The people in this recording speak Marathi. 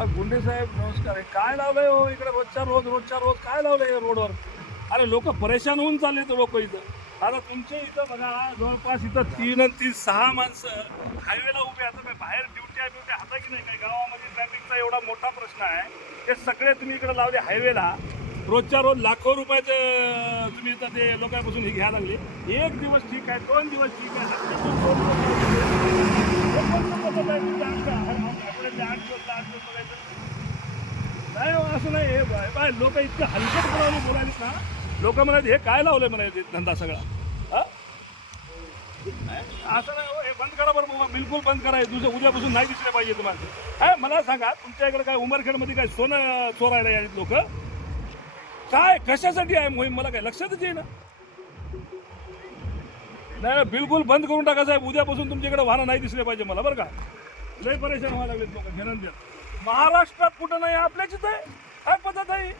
गुंडे साहेब नमस्कार आहे. काय लावलंय हो इकडे रोजच्या रोज काय लावलंय रोडवर? अरे लोक परेशान होऊन चालले तर लोक इथं. आता तुमच्या इथं बघा जवळपास इथं 3 आणि 3 6 माणसं हायवेला उभे आता काय बाहेर ड्युटी हाता की नाही काय गावामध्ये ट्रॅफिकचा एवढा मोठा प्रश्न आहे. ते सगळे तुम्ही इकडे लावले हायवेला. रोजच्या रोज लाखो रुपयाचं तुम्ही इथं ते लोकांपासून हे घ्यायला लागले. एक दिवस ठीक आहे, 2 दिवस ठीक आहे, नाही हो, असं नाही. हे बाय लोक इतकं हलकटपणाने बोलायलेत ना. लोक म्हणाले हे काय लावलंय म्हणाले धंदा सगळा. हा असं नाही हो, हे बंद करा बरं बाबा, बिलकुल बंद करा. उद्यापासून नाही दिसले पाहिजे तुम्हाला. काय मला सांगा, तुमच्या इकडे काय उमरखेडमध्ये काय सोनं चोरायला यायचे लोक? काय कशासाठी आहे मोहीम मला काय लक्षातच येईना. नाही बिलकुल बंद करून टाका साहेब. उद्यापासून तुमच्याकडे वाहनं नाही दिसले पाहिजे मला बरं का. लय परेशान व्हायला लागलेत लोक. महाराष्ट्रात कुठं नाही, आपल्याच इथं आहे. काय पद्धत आहे?